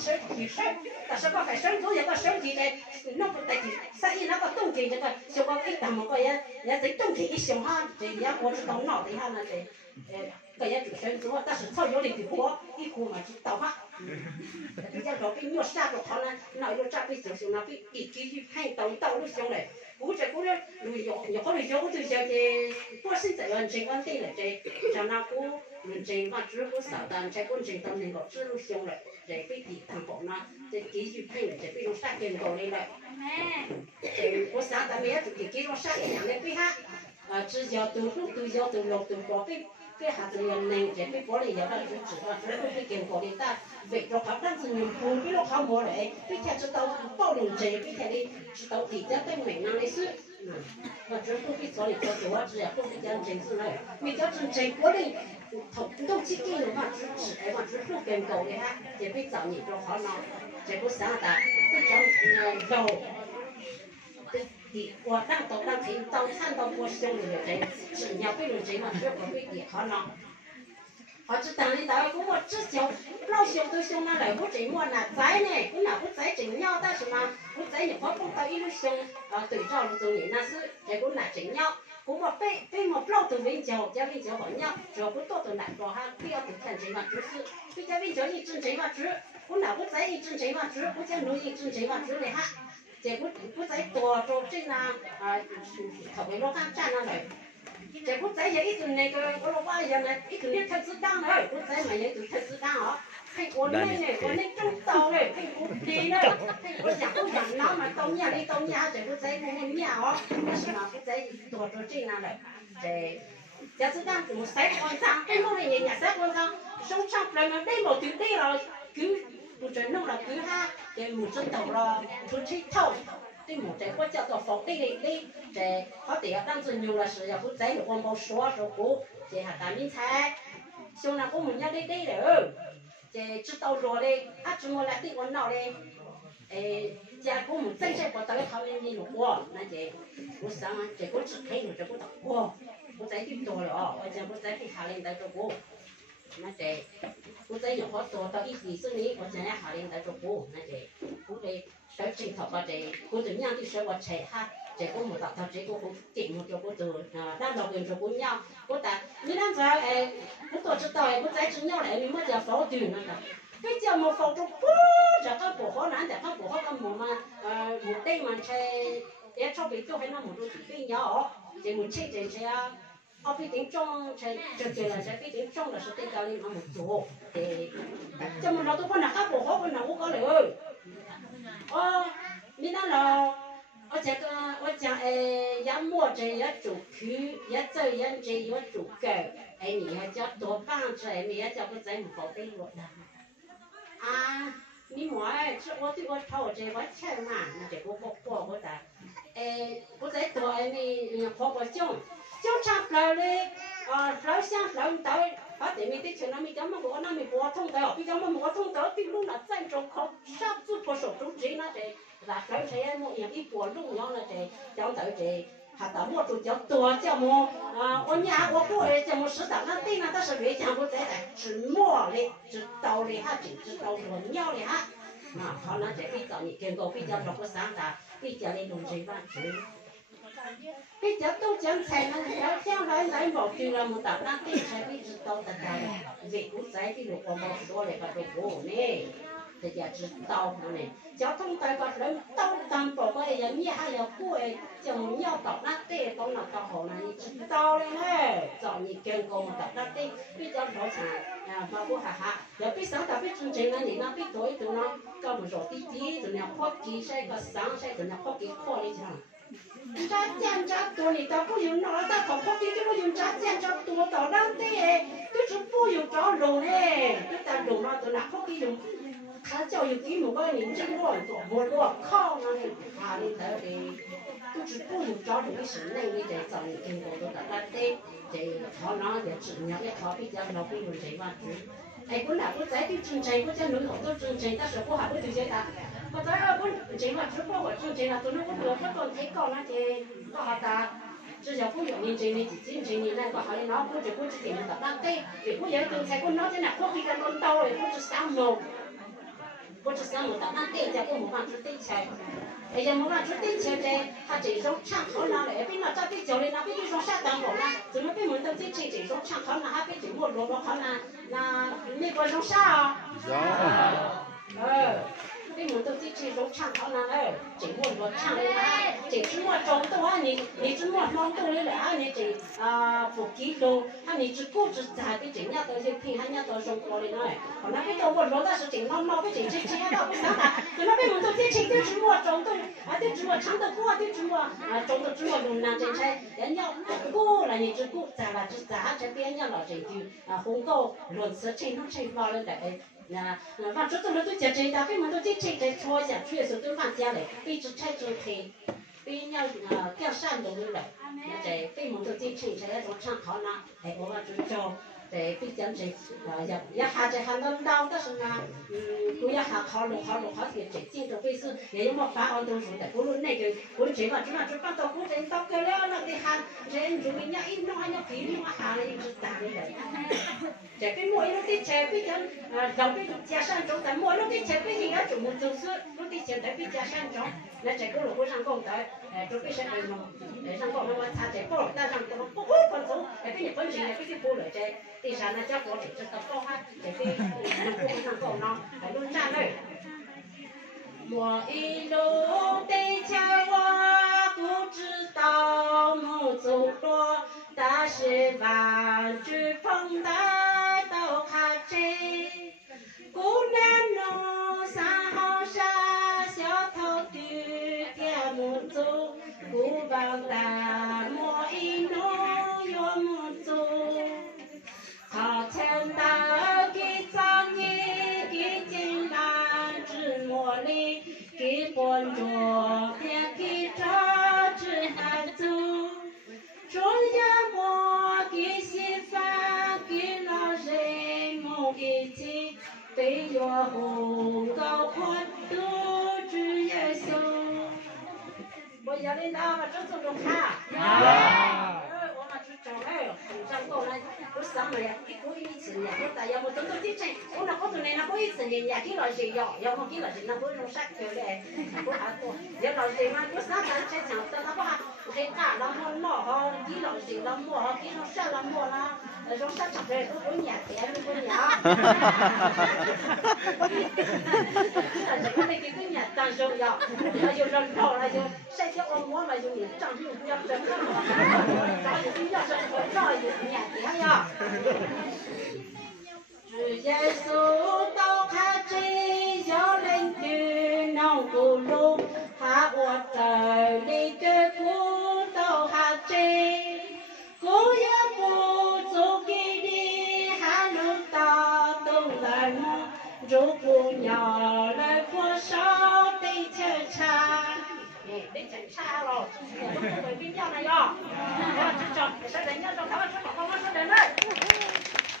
手提手，但是个手中有个手提的，那不得的，所以那个冬天这个小个一大么个也在冬天一想哈，这也我知道脑袋哈那这个也就手做，但是草有的比火一哭嘛就倒哈，比较少比鸟杀着它呢，那有炸比就行了，比一去看到就行嘞。我这个人有好的有我就讲的，我现在人这个对了这，像那个人这嘛只不少的，这个这到那个只路上了，这比地当好呢，这继续配了，这比如杀更多的了。这我杀的没有就给我杀一样的比哈，只要都路都要都落都高比。cái hạt này nền cái cái bó này giờ là chỉ là cái kiện bó này ta về cho các bạn dùng buồn cái lúc không mua lại cái theo cho tao bao đường chế cái theo đi tao thì ra cái mình năng lấy sức và chúng tôi cái số này cho tôi chỉ là không cái chân chính sự này mình cho chân chính bó này thọc đâu chỉ cái mà chỉ mà chỉ lúc kiện cầu này ha thì bây giờ nhìn cho họ nó chỉ có sáng tạo cái trong đầu thì我当到当天早餐到我兄弟的人，是要被人这嘛，是我被也好呢。我只当你到我只想老兄都想那来，我这么那在呢，我那不在真鸟，但是嘛，我在你我碰到一路兄对照路中人那是这个那真鸟，我被我老都问叫，叫问叫好鸟，只要不多都难做哈，不要都看真嘛，就是比较问叫一真真嘛只，我那不在一真真嘛只，我讲路一真真嘛只的哈。这不在多做这呐特别罗汉站那来，这不在也一直那个我老爸一样的，一直那特子当了，不在嘛也就特子当啊，嘿我那呢我那种刀嘞，嘿我爹嘞，嘿我想不想拿嘛刀伢哩刀伢，这不在我们伢哦，但是嘛不在多做这那来，这子当我晒光张，跟我们人家晒光张，手上来嘛对冇对对了，佢。不准弄了，佢哈，这木针头了，出去偷，这木这我叫做放地的，这好得要当真用了是要不在了，光包说过，这下大明菜，像那我们家的了，这知道热嘞，怎么来对我闹嘞？家我们真正不到他们的路过，那这我想啊，这个只配了这个道过，我再去多了哦，我讲我再去下来再做过。那这，我在有好多到20年，我现在下年在做股，那这，我的手指头把这，我怎样的手我切哈，这个没到这个我节目就我做那老人做不了，我但你那在我都知道我在做鸟嘞，你么叫否定那个，比较没否定不，这个不好难的，这个不好个么嘛，目的嘛切，也差别多还那么多比鸟，这么切这些啊。必定种才就了，才必定种了是对家里那么做，这么老多คน哪不好คน哪我搞了，你那老，我讲要摸着要做区，要走要这要做狗，你要叫多帮着，你要叫不在唔好对我的，你摸这我对我偷这我钱嘛，那这个我的，我在多你花个奖。就差不多嘞，老乡老到，把这面的钱那面叫么我那面拨通的，比较么拨通的，比如那在中考，啥子不手中这那这，那老车也么样一拨路样那这，讲到这，还到我就叫多叫么我娘我过来叫么知道那对那但是越讲不在的，是摸嘞，是刀嘞哈，知道我鸟嘞哈，好那这比较你见过比较说不上的，比较那种这番子。比较都讲菜呢，要将来冇对了，冇到那对菜比知道得到了，为古在比如我冇说了，把这个呢，大家知道不呢？交通大把人都当包括人你还要过哎，就要到那对到那到好呢，你知道了呢？找你见过冇到那对比较多钱包括要比上到比真正的你那比多一点呢，搞不着滴滴，就那科技晒个上晒，就那科技科的强。扎剪扎多你到不用拿到头壳的就不用扎剪扎多到那的就是不用扎肉嘞，就在肉那就拿壳的用，他叫有几亩个人真乱做，我乱靠那是他的在的，就是不用扎肉的是那你在找你经过都到那的，这他那就只要一他比较老不用这嘛子，本来我在的真正我在农口都真正，但是我还不了解他。我在我这嘛直播我真正了，昨天我没看到太高那些搞好大，只要不用认真的自己认真的那个好的，然后我就点到那对，我有种才我脑袋那我比较乱倒嘞，我就上路，或者什么的，俺店家我没办法对钱，哎呀没办法对钱的，他这种唱好拿来，别那找对教的那边这种啥当好呢？怎么别门都对钱这种唱好拿，还别这么落落好呢？那那个种啥啊？别门都对这种唱好拿来，这么落唱的啊，这怎么中度啊？你怎么忙度的了啊？你这不记录，啊你只顾只咋的这样都是听，还人都生活的呢？我那边都我落的是这老被这钱到不上来，那边门都对钱对怎么中度啊？对怎么唱的歌，对怎么中度怎么弄那这才人家过了你只顾咋了只咋这边人了这句红高论词称上称发了的。反正都都接这，但别们都接这吵架，确实都放家嘞，一直拆着开，别人掉山都有嘞，那这别们都接这那种唱好呢，哎，我就叫。对，毕竟这也下这还能到的是呢，不要还考虑些这建筑费是也有么法案都说的，不论那个不这个主要就把到古镇到个了那得还人如果人家一弄还要比弄还了一直打的人，这边我有的这毕竟老边加上中，但我有的这毕竟要怎么就是有的现在比加上中，那这个路上讲的，就必须要弄，上讲我查这报带上怎么不分走，那边日本人那边的过来这。第三呢，叫国这个高哈，这个路上高呢，路站那。我一路的前我不知道梦走路，但是万只碰带到卡这，姑娘路三好山，小头驴天木走，古板的我一路有木走。好强大给张你给金兰之茉莉给观众别给这只汉族中央我给稀饭给老人梦一起被月红高宽度只耶稣我要领导把这种看我们去找来红上过来我上了呀，一个月一次呀，我大家我等到几天，我那我从那个一次年呀，给了谁呀？要么给了谁，那我用啥条嘞？我还多，要了谁嘛？我上山才讲，等他把谁干了么闹好，给了谁了么好，给上啥了么啦？用啥吃的？我年天我年。这个那个年当手呀，那就扔跑了就晒条按摩嘛，就你长就不要整了，长就不要整，长就年天呀。主耶稣到他这小人女能不路，他我这里个古到他这，古也不走给你，还能打动人么？如果要来多少得检查。得检查了，我不会比较了呀。我只找是人家说他们是好好说人嘞。